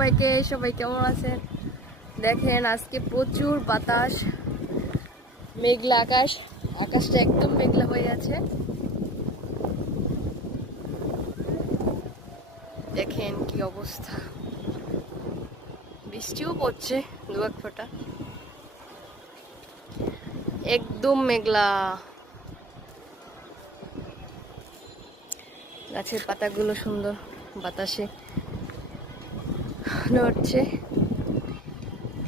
সবাইকে, সবাই কেমন আছেন? দেখেন আজকে প্রচুর বাতাস, মেঘলা আকাশ, আকাশটা একদম মেঘলা হয়ে আছে। দেখেন কি অবস্থা, বৃষ্টিও পড়ছে দু এক ফোঁটা, একদম মেঘলা। গাছের পাতাগুলো সুন্দর বাতাসে নড়ছে,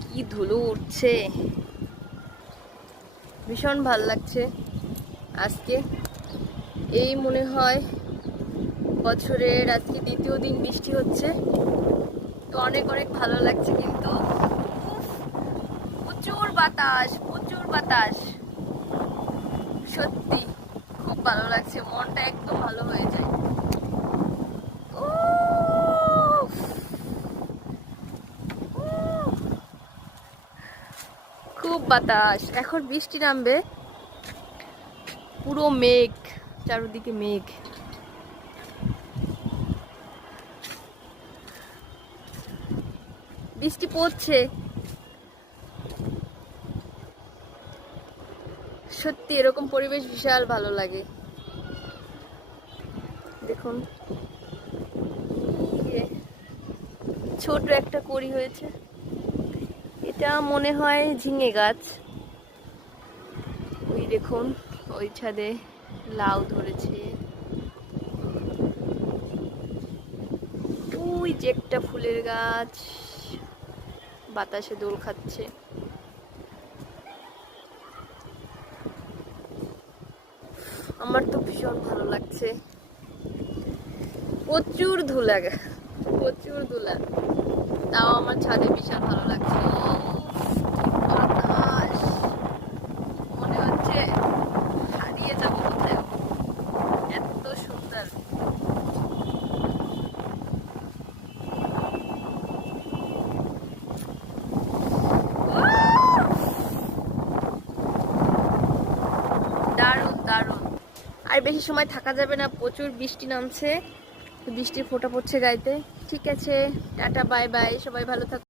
কি ধুলো উঠছে, ভীষণ ভাল লাগছে আজকে। এই মনে হয় বছরের আজকে দ্বিতীয় দিন বৃষ্টি হচ্ছে, তো অনেক অনেক ভালো লাগছে। কিন্তু প্রচুর বাতাস, প্রচুর বাতাস, সত্যি খুব ভালো লাগছে, মনটা একদম ভালো হয়ে যায়। খুব বাতাস, এখন বৃষ্টি নামবে, পুরো মেঘ, চারদিকে মেঘ। বৃষ্টি পড়ছে, সত্যি এরকম পরিবেশ বিশাল ভালো লাগে। দেখুন ছোট একটা কড়ি হয়েছে, এটা মনে হয় ঝিঙে গাছ। ওই দেখুন ওই ছাদে লাউ ধরেছে, ওই যে একটা ফুলের গাছ বাতাসে দোল খাচ্ছে। আমার তো ভীষণ ভালো লাগছে, প্রচুর ধুলা, প্রচুর ধুলা, তাও আমার ছাদে বিশাল ভালো লাগছে। বাতাস, মনে হচ্ছে হারিয়ে যাবো কোথাও, এত সুন্দর। দারুণ দারুণ। আর বেশি সময় থাকা যাবে না, প্রচুর বৃষ্টি নামছে, বৃষ্টির ফোঁটা পড়ছে গাইতে। ঠিক আছে, টাটা বাই বাই, সবাই ভালো থাকুন।